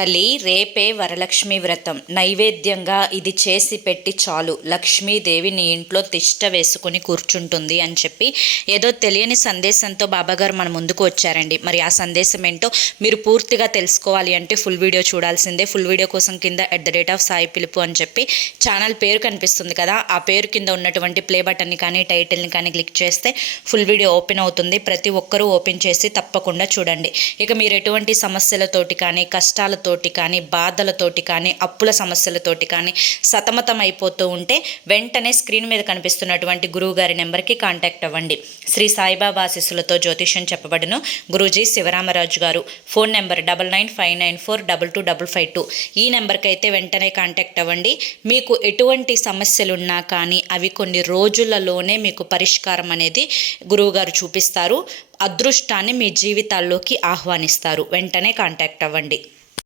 తల్లి రేపే వరలక్ష్మి వ్రతం నైవేద్యంగా ఇది చేసి పెట్టి చాలు లక్ష్మీదేవి నీ ఇంట్లో తిష్ట వేసుకుని కూర్చుంటుంది అని చెప్పి ఏదో తెలియని సందేశంతో బాబాగారు మన ముందుకు వచ్చారండి. మరి ఆ సందేశం ఏంటో మీరు పూర్తిగా తెలుసుకోవాలి అంటే ఫుల్ వీడియో చూడాల్సిందే. ఫుల్ వీడియో కోసం కింద @సాయి పిలుపు అని చెప్పి ఛానల్ పేరు కనిపిస్తుంది కదా, ఆ పేరు కింద ఉన్నటువంటి ప్లే బటన్ని కానీ టైటిల్ని కానీ క్లిక్ చేస్తే ఫుల్ వీడియో ఓపెన్ అవుతుంది. ప్రతి ఒక్కరూ ఓపెన్ చేసి తప్పకుండా చూడండి. ఇక మీరు ఎటువంటి సమస్యలతోటి కానీ కష్టాలతోటి కానీ బాధలతోటి కానీ అప్పుల సమస్యలతోటి కానీ సతమతం అయిపోతూ ఉంటే వెంటనే స్క్రీన్ మీద కనిపిస్తున్నటువంటి గురువు గారి నెంబర్కి కాంటాక్ట్ అవ్వండి. శ్రీ సాయిబాబా ఆశీస్సులతో జ్యోతిష్యం చెప్పబడును. గురూజీ శివరామరాజు గారు. Phone number 9959422552. ఈ నెంబర్కి అయితే వెంటనే కాంటాక్ట్ అవ్వండి. మీకు ఎటువంటి సమస్యలున్నా కానీ అవి కొన్ని రోజులలోనే మీకు పరిష్కారం అనేది గురువుగారు చూపిస్తారు. అదృష్టాన్ని మీ జీవితాల్లోకి ఆహ్వానిస్తారు. వెంటనే కాంటాక్ట్ అవ్వండి.